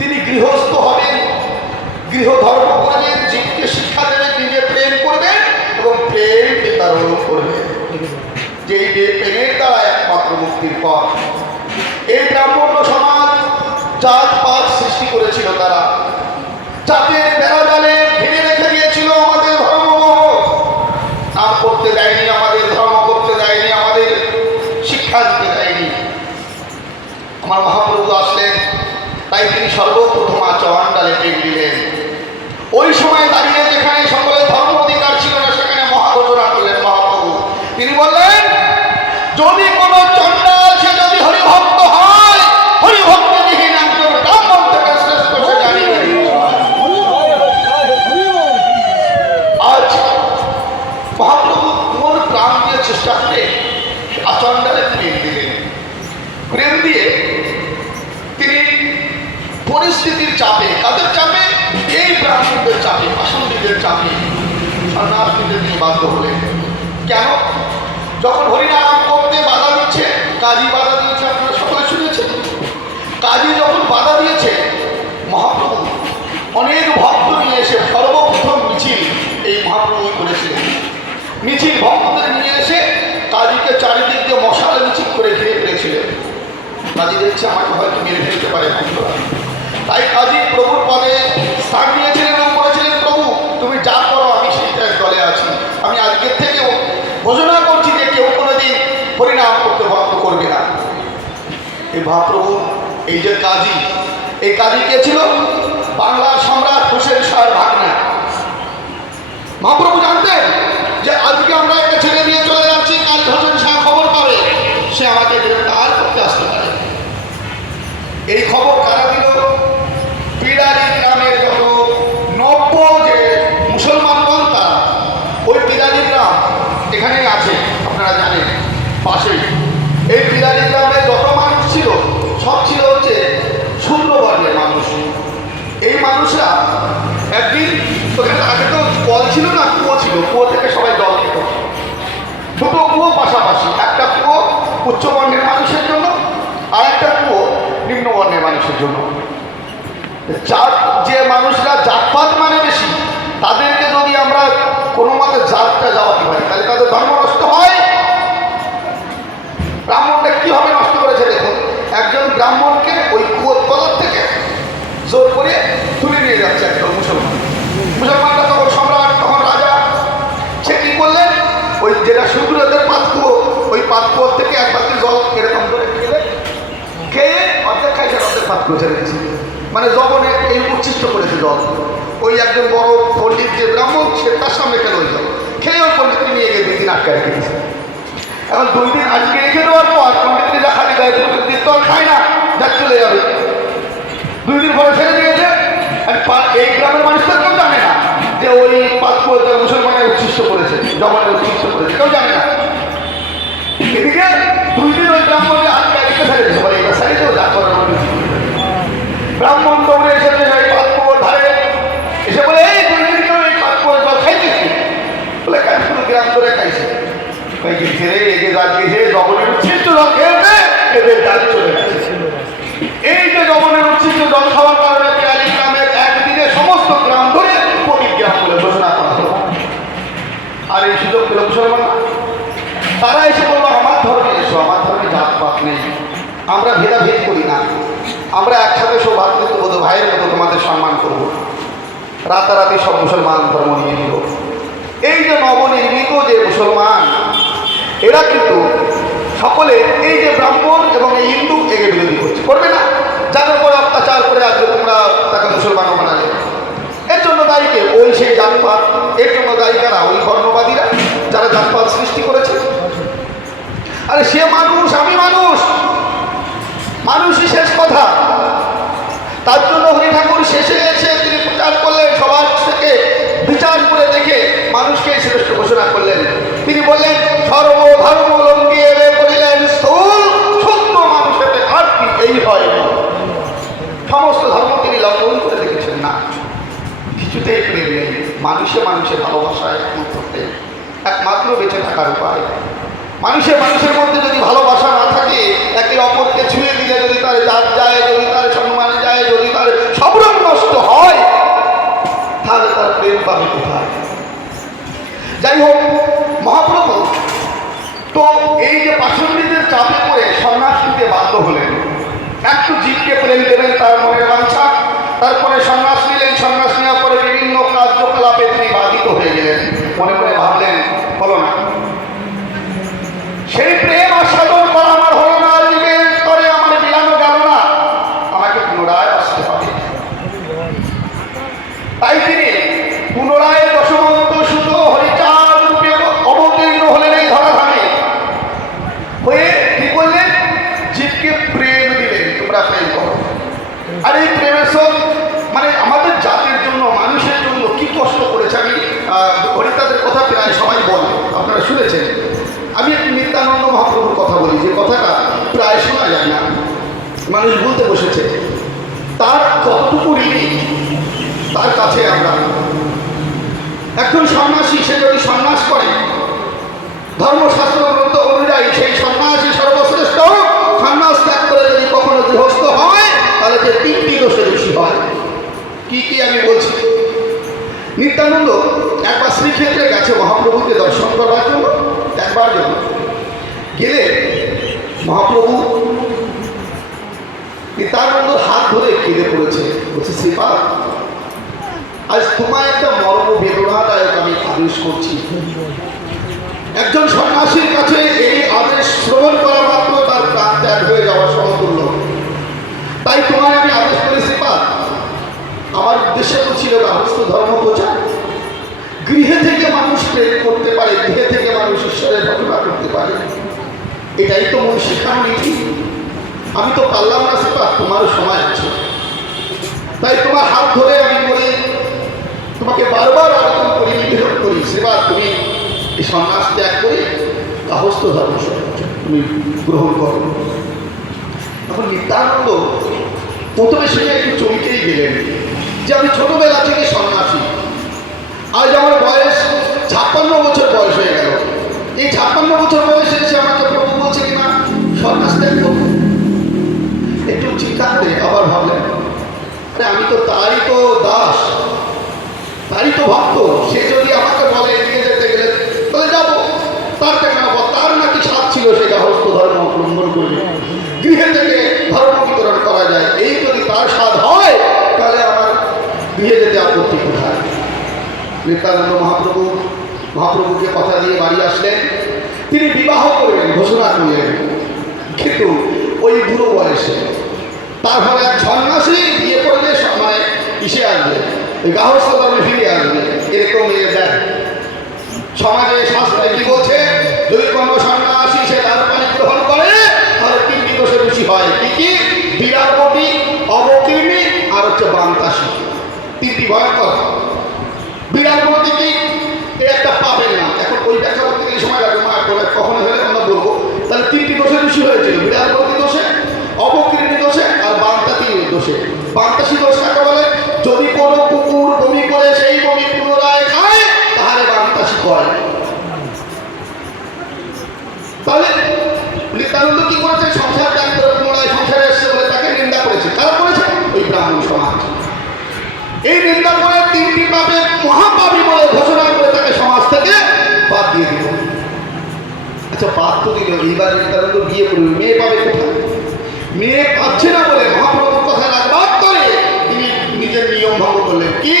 তিনি গৃহস্থ হবেন। গৃহধর্ম করবেন জীবকে শিক্ষা দেবেন নিজে প্রেম করবেন এবং প্রেম অনুরোধ করবেন যেই প্রেমের দ্বারা একমাত্র মুক্তির পথ। এই ব্রাহ্মণ্য সমাজ জাত পাত সৃষ্টি করেছিল তারা। জাতের বেড়া জালে ঘিরে রেখে দিয়েছিল আমাদের ধর্ম নাম করতে দেয়নি আমাদের ধর্ম করতে দেয়নি আমাদের শিক্ষা দিতে দেয়নি আমার মহাপ্রভু আসলেন তাই তিনি সর্বপ্রথম আচরণ ডালে টেক দিলেন। ওই সময় দাঁড়িয়ে যেখানে সকলের ধর্ম অধিকার ছিল না, সেখানে মহাঘোষণা করলেন মহাপ্রভু। তিনি বললেন, যদি কোনো চণ্ডাল, সে যদি হরিভক্ত হয় হরিভক্ত বিহীন একজন ব্রাহ্মণ থেকে শ্রেষ্ঠ সে জানিয়ে আজ মহাপ্রভু মন প্রাণ দিয়ে চেষ্টা করে আচণ্ডালে প্রেম দিলেন। প্রেম দিয়ে তিনি পরিস্থিতির চাপে, কাদের চাপে? এই ব্রাহ্মণদের চাপে, বাসন্তীদের চাপে। সন্ন্যাস নিয়ে বাধ্য হলেন কেন? যখন হরিনাম করতে বাধা দিচ্ছে, কাজী বাধা দিয়েছে, আপনারা সকলে শুনেছেন? কাজী যখন বাধা দিয়েছে, মহাপ্রভু অনেক ভক্ত নিয়ে এসে সর্বপ্রথম মিছিল এই মহাপ্রভু করেছিলেন মিছিল ভক্তদের নিয়ে এসে কাজীকে চারিদিক দিয়ে মশাল মিছিল করে ঘিরে ফেলেছিলেন। কাজী দেখছে আমাকে হয়তো মেরে ফেলতে পারে ভক্তরা তাই কাজী প্রভুর পদে স্থান নিয়েছিলেন এবং বলেছিলেন প্রভু, তুমি যা করো, আমি সেইটার দলে আছি। আমি আজকের থেকে ঘোষণা করছি যে কেউ কোনোদিন পরিণাম করতে বন্ধ করবে না। এই মহাপ্রভু, এই যে কাজী, এই কাজী কে ছিল? বাংলার সম্রাট হোসেন শাহের ভাগনা। মহাপ্রভু জানতেন যে আজকে আমরা একটা ছেলে নিয়ে চলে যাচ্ছি কাল হোসেন শাহ খবর পাবে। সে আমাকে গ্রেপ্তার করতে আসতে পারে। এই খবর কারা দিল পিড়ারি গ্রামের যত নব্য যে মুসলমানগণ তারা ওই পিড়ারি গ্রাম এখানেই আছে আপনারা জানেন পাশেই এই পিড়ারি গ্রামে যত মানুষ ছিল সব ছিল হচ্ছে শূন্য বর্ণের মানুষ এই মানুষরা একদিন ওখানে আগে তো কল ছিল না, কুয়ো ছিল, কুয়ো থেকে সবাই জল খেত দুটো কুয়ো পাশাপাশি, একটা কুয়ো উচ্চবর্ণের মানুষের জন্য, আর একটা কুয়ো নিম্নবর্ণের মানুষের জন্য। জাত যে মানুষরা জাতপাত মানে বেশি, তাদেরকে যদি আমরা কোনো মতে জাতটা যাওয়াতে পারি, তাহলে তাদের ধর্ম নষ্ট হয় ব্রাহ্মণটা কীভাবে নষ্ট করেছে দেখুন একজন ব্রাহ্মণকে ওই কুয়োর তলার থেকে জোর করে তুলে নিয়ে যাচ্ছে একজন মুসলমান মুসলমানরা তখন সম্রাট তখন রাজা সে কী করলেন ওই যেটা শুক্রদের পাতকুয়ো ওই পাতকুয়োর থেকে এক বালতি জল এরকম করে খেলে, খেয়ে অর্ধেক খাইছে, অর্ধেক পাতকুয়ো ছেড়ে দিয়েছে। মানে জবনে এই উচ্ছিষ্ট করেছে জল। ওই একজন বড় পণ্ডিত যে ব্রাহ্মণ, সে তার সামনে খেলে ওই জল? খেয়ে ওই পণ্ডিতকে নিয়ে গিয়ে দুই দিন আটকে রেখে দিয়েছে। এখন দুই দিন আজকে রেখে দেওয়ার পর পণ্ডিতকে যা খালি দেয় পণ্ডিত তো আর খায় না যা চলে যাবে। দুই দিন পরে ছেড়ে দিয়েছে আর পা- এই গ্রামের মানুষ তো কেউ জানে না যে ওই পাসপোর্ট উচ্ছিষ্ট করেছে জমানের উদ্দেশ্য করেছে, কেউ জানে না এদিকে দুই দিন ওই ব্রাহ্মণের সাইড নেই। ব্রাহ্মণ দৌড়ে তারা এসে বলল, আমার ধর্মে এসো, আমার ধর্মে জাত পাত নেই। আমরা ভেদাভেদ করি না। আমরা একসাথে সৌভাতৃত্ব বোধ ভাইয়ের মতো তোমাদের সম্মান করব। রাতারাতি সব মুসলমান ধর্ম নিল। এই যে নবনির্মিত যে মুসলমান, এরা কিন্তু সকলে এই যে ব্রাহ্মণ এবং এই হিন্দু একে বিরোধী করছে। করবে না। যাদের উপরে অত্যাচার করে আজকে তোমরা তাকে মুসলমানও বানালে। এর জন্য দায়ীকে ওই সেই জাতপাত এর জন্য দায়ী কারা? ওই বর্ণবাদীরা, যারা জাতপাত আরে সে মানুষ, আমি মানুষ। মানুষই শেষ কথা। তার জন্য হরি ঠাকুর শেষে এসে তিনি প্রচার করলেন, সবার থেকে বিচার করে দেখে মানুষকে শ্রেষ্ঠ ঘোষণা করলেন। তিনি বললেন, সর্বধর্ম লঙ্গিয়ে করিলেন স্থূল, সত্য মানুষের আর কি, এই হয় সমস্ত ধর্ম তিনি লঙ্ঘন করে দেখেছেন না। কিছুতেই প্রেম নেই। মানুষে মানুষের ভালোবাসায় একমাত্র একমাত্র বেঁচে থাকার উপায়। মানুষের মানুষের মধ্যে যদি ভালোবাসা না থাকে, একে অপরকে ছুঁয়ে দিলে যদি তার জাত যায়, যদি তার সম্মান যায়, যদি তার সবরম নষ্ট হয়, তাহলে তার প্রেম পাবে কোথায়? যাই হোক, মহাপ্রভু তো এই যে পাশন্ডীদের চাপে পড়ে সন্ন্যাস নিতে বাধ্য হলেন। একটু জীবকে প্রেম দেবেন তার মনের বাঞ্ছা। তারপরে সন্ন্যাস নিলেন, সন্ন্যাস নেওয়ার পরে বিভিন্ন কার্যকলাপে তিনি বাধিত হয়ে গেলেন। মনে মনে ভাবলেন বলো না। সেই প্রেম আস্বাদন করা আমার হলো না জীবের স্তরে আমার বিলানো গেল না। আমাকে পুনরায় আসতে হবে। তাই তিনি পুনরায় দশমন্ত সুত হরিচাঁদ রূপে অবতীর্ণ হলেন এই ধরাধামে। হয়ে কি করলেন? জীবকে প্রেম দিলেন। তোমরা প্রেম করো। আর এই প্রেমের সব মানে আমাদের জাতির জন্য, মানুষের জন্য কি কষ্ট করেছে? আমি হরিতাদের কথা প্রায় সবাই বলে। আপনারা শুনেছেন। আমি একটি নিত্যানন্দ মহাপ্রভুর কথা বলি, যে কথাটা প্রায় শোনা যায় না। মানুষ বলতে বসেছে, তার কতটুকু ঋণী তার কাছে আমরা একজন সন্ন্যাসী, সে যদি সন্ন্যাস করে, ধর্মশাস্ত্র অনুযায়ী সেই সন্ন্যাসী সর্বশ্রেষ্ঠ সন্ন্যাস ত্যাগ করে যদি কখনো গৃহস্থ হয় তাহলে যে তিনটি দোষে দোষী হয় কি কি আমি বলছি নিত্যানন্দ একবার শ্রীক্ষেত্রে গেছে মহাপ্রভুকে দর্শন করবার জন্য একবার জন্য গেলে মহাপ্রভু। মধ্যে হাত ধরে কেঁদে পড়েছে। বলছে শ্রীপাদ আজ তোমায় একটা মর্ম বেদনাদায়ক আমি আদেশ করছি। একজন সন্ন্যাসীর কাছে এই আদেশ শ্রবণ এটাই তো মূল শেখানো নীতি আমি তো পারলাম না সেটা, তোমারও সময় আছে। তাই তোমার হাত ধরে আমি বলি, তোমাকে বারবার আবেদন করি, নিবেদন করি সেবার তুমি এই সন্ন্যাস ত্যাগ করে গাহস্থ ধর্ম তুমি গ্রহণ করো। এখন নিত্যানন্দ প্রথমে শুনে একটু চমকেই গেলেন, যে আমি ছোটবেলা থেকে সন্ন্যাসী। আজ আমার বয়স ছাপ্পান্ন বছর বয়স হয়ে গেল। এই ছাপ্পান্ন বছর বয়সে এসে আমাকে প্রভু বলছে কিনা সন্ন্যাস ত্যাগ করব। একটু চিন্তা করে আবার ভাবলেন, আরে আমি তো তারই তো দাস, তারই তো ভক্ত। সে যদি আমাকে বলে এগিয়ে যেতে গেলে তাহলে যাব। তার কেন তার নাকি সাত ছিল সে গাহস্থ ধর্ম অবলম্বন করবে। গৃহে থেকে ধর্ম বিতরণ করা যায়। এই যদি তার স্বাদ হয়, তাহলে আমার গৃহে যেতে আপত্তি কোথায়? নিত্যানন্দ মহাপ্রভু মহাপ্রভুকে কথা দিয়ে বাড়ি আসলেন। তিনি বিবাহ করবেন ঘোষণা করলেন। কিন্তু ওই বুড়ো বয়সে তারপরে এক সন্ন্যাসী বিয়ে করলে সময় ইসে আসবে গাহস্থ ধর্মে ফিরে আসবে, এরকম এ দেয় সমাজে, শাস্ত্রে কি বলছে? যদি কোনো সন্ন্যাসী সে তার পানি গ্রহণ করে, তাহলে তিনটি দোষে বেশি হয়। কি কি? বিরাটপতি অবকৃমি আর হচ্ছে বান্তাসী তিনটি ভয়ঙ্কর। বিরাটপতি কি এ একটা পাবেন না এখন ওই ব্যাখ্যা করতে গেলে সময় লাগবে মা করে কখনো হলে আমরা বলব। তাহলে তিনটি দোষে বেশি হয়েছিল বিরাটপতি দোষে, অপকৃতি দোষে, আর বান্তাতি দোষে। বান্তাসী দোষ কাকে বলে? যদি কোনো কুকুর বমি করে সেই বাদ তো দিল, এইবার তো বিয়ে করবে। মেয়ে পাবে কোথায়? মেয়ে পাচ্ছে না বলে মহাপ্রভুর কথা রাখবার করে তিনি নিজের নিয়ম ভঙ্গ করলেন। কি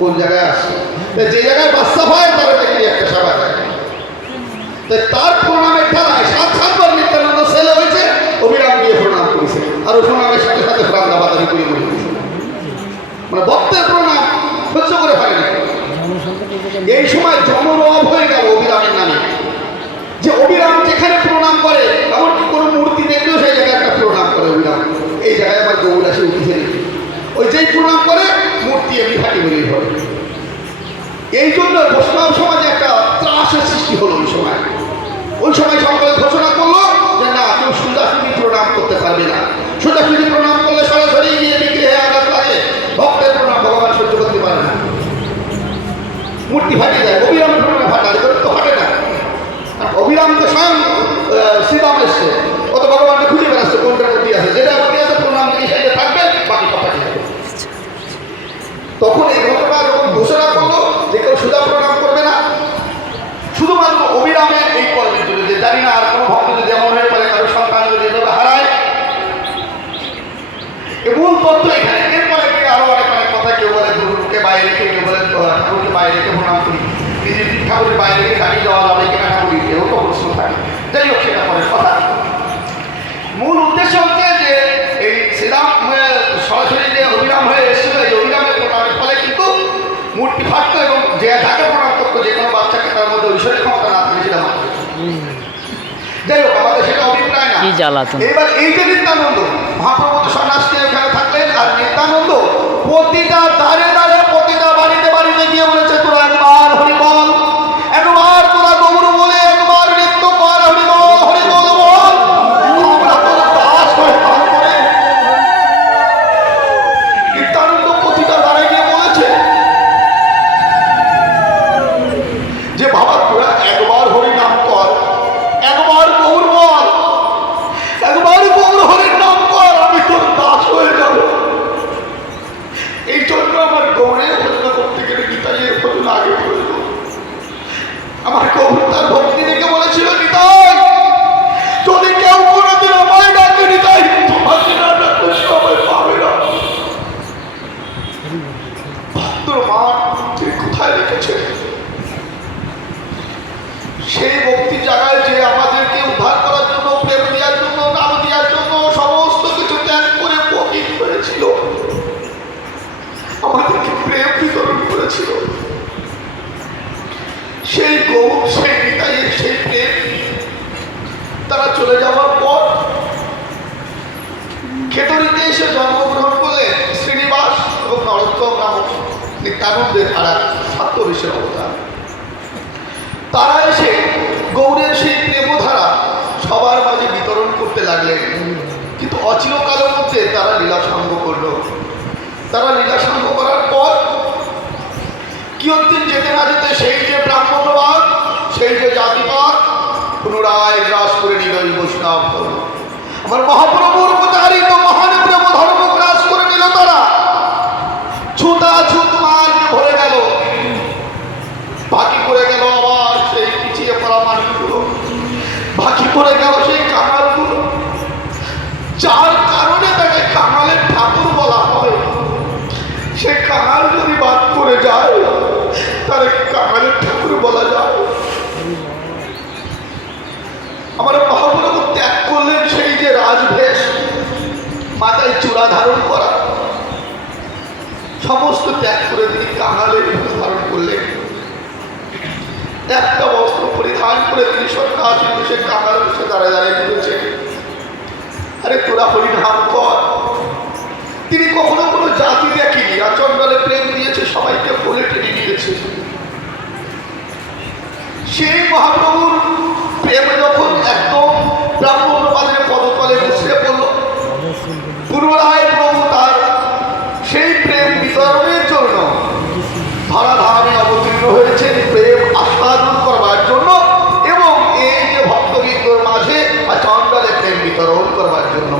কোন জায়গায় আসছে তো যে জায়গায় বাচ্চা হয়, তার একটা দেয় তো তার প্রণামের ঠেলায় সাত সাতবার নিত্যানন্দ ছেলে হয়েছে অবিরাম দিয়ে প্রণাম করেছে। আর ওই প্রণামের সাথে সাথে প্রাণ দাবাদারি করে গেছে। মানে ভক্তের প্রণাম হচ্ছে করে ফেলেনি এই সময় জনরব হয়ে গেল অভিরামের নামে। যে অভিরাম যেখানে প্রণাম করে, এমনকি কোনো মূর্তি দেখলেও সেই জায়গায় একটা প্রণাম করে অভিরাম। এই জায়গায় আমার গৌর আসে উঠেছে। ওই যেই প্রণাম করে মূর্তি এমনি ফাটি বেরিয়ে হবে এই জন্য বৈষ্ণব সমাজে একটা ত্রাসের সৃষ্টি হলো ওই সময়। ওই সময় সকলে ঘোষণা করল যে না, কেউ সোজাসুজি প্রণাম করতে পারবে না। সোজাসুজি প্রণাম করলে সরাসরি গিয়ে বিক্রি হয়ে আঘাত লাগে ভক্তের প্রণাম ভগবান সহ্য করতে পারে না মূর্তি ফাটে যায় অবিরামের প্রণাম ফাটা এদের তো ফাটে না আর অবিরাম তো স্বয়ং আহ, শ্রীরাম এসছে ও তো ভগবানকে খুঁজে বেড়াচ্ছে কোনটা মূর্তি আছে যেটা মূর্তি আছে প্রণাম এই সাইডে থাকবে বাকি কথা যাবে তখন এই ঘটনা যখন ঘোষণা করল যে কেউ সুদা প্রণাম করবে না। শুধুমাত্র অবিরামের এই কর্মের জন্য যে জানি না আর কোনো ভক্ত যদি এমন হয়ে পারে, কারও সন্তান যদি এভাবে হারায়। এ মূল তথ্য এখানে। এরপরে আরও অনেক অনেক কথা কেউ বলে গুরুকে বাইরে রেখে, কেউ বলে ঠাকুরকে বাইরে রেখে প্রণাম করি। নিজের ঠাকুরের বাইরে রেখে দাঁড়িয়ে যাওয়া যাবে কিনা ঠাকুর এও তো প্রশ্ন থাকে যাই হোক সেটা পরের কথা মূল উদ্দেশ্য হচ্ছে যে এই শ্রীরাম আহ, সরাসরি যে অভিরাম হয়ে এসেছিল এই অভিরামের প্রণামের ফলে কিন্তু মূর্তি ফাটতো এবং যে যাকে প্রণাম করতো যে কোনো বাচ্চাকে তার মধ্যে ঐশ্বরিক ক্ষমতা না থাকে সেটা মানতো। যাই হোক আমাদের সেটা অভিপ্রায় না কি জ্বালাতন। এবার এইটা নিত্যানন্দ মহাপ্রভু তো সন্ন্যাসকে ওখানে থাকলেন আর নিত্যানন্দ প্রতিটা দ্বারে দাঁড়ে কিন্তু অচিরকালের মধ্যে, তারা লীলা সঙ্গ করল। তারা লীলা সঙ্গ করার পর কিয়দ্দিন যেতে না যেতে সেই যে ব্রাহ্মণবাদ সেই যে জাতিবাদ পুনরায় গ্রাস করে নিল বৈষ্ণব আমার মহাপ্রভুর প্রচারিত মহান প্রেম ধর্ম গ্রাস করে নিল তারা ছুতা ছুত মার ভরে গেল বাকি করে গেল আবার সেই পিছিয়ে পড়া মানুষগুলো বাকি করে গেল সেই কাঙালগুলো যার কারণে তাকে কাঙালের ঠাকুর বলা হয় সে কাঙাল যদি বাদ করে যায় তাহলে কি কাঙালের ঠাকুর বলা যায় আমার মহাপ্রভু ত্যাগ করলেন সেই যে রাজভেষ, মাথায় চূড়া ধারণ করা। সমস্ত ত্যাগ করে তিনি কাঙালের ধারণ করলেন। একটা বস্ত্র পরিধান করে তিনি সন্ন্যাসী বসে কাঙাল বসে দাঁড়ায় দাঁড়িয়ে বলেছে আরে তোরা হরিনাম কর। তিনি কখনো কোনো জাতি দেখেনি আচণ্ডালে প্রেম দিয়েছে, সবাইকে বলে টেনে নিয়েছে। সেই মহাপ্রভুর প্রেম ব্রাহ্মণবাদের পদতলে মুছড়ে পড়ল। পুনরায় প্রভু তার সেই প্রেম বিতরণের জন্য ধরাধামে অবতীর্ণ হয়েছেন। প্রেম আস্বাদন করবার জন্য এবং এই যে ভক্তবৃন্দর মাঝে বা চন্ডালে প্রেম বিতরণ করবার জন্য।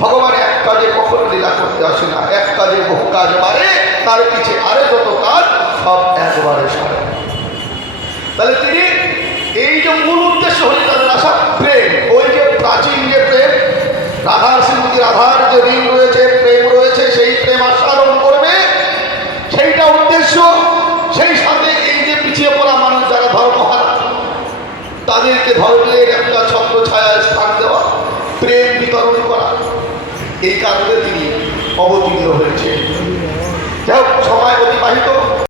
ভগবান এক কাজে কখনো লীলা আসে না, এক কাজে বহু কাজ বাড়ে, তার পিছে আরে যত কাজ, সব একবারে সারে। তাহলে তিনি এই যে মূল উদ্দেশ্য হলে প্রেম ওই যে প্রাচীন যে প্রেম রাধার শ্রীমতী রাধার যে ঋণ রয়েছে, প্রেম রয়েছে, সেই প্রেম আস্বাদন করবে। সেইটা উদ্দেশ্য, সেই সাথে এই যে পিছিয়ে পড়া মানুষ যারা ধর্মহারা তাদেরকে ধর্মের একটা ছত্র ছায়ায় স্থান দেওয়া, প্রেম বিতরণ করা, এই কারণে তিনি অবতীর্ণ হয়েছে যাই হোক, সময় অতিবাহিত।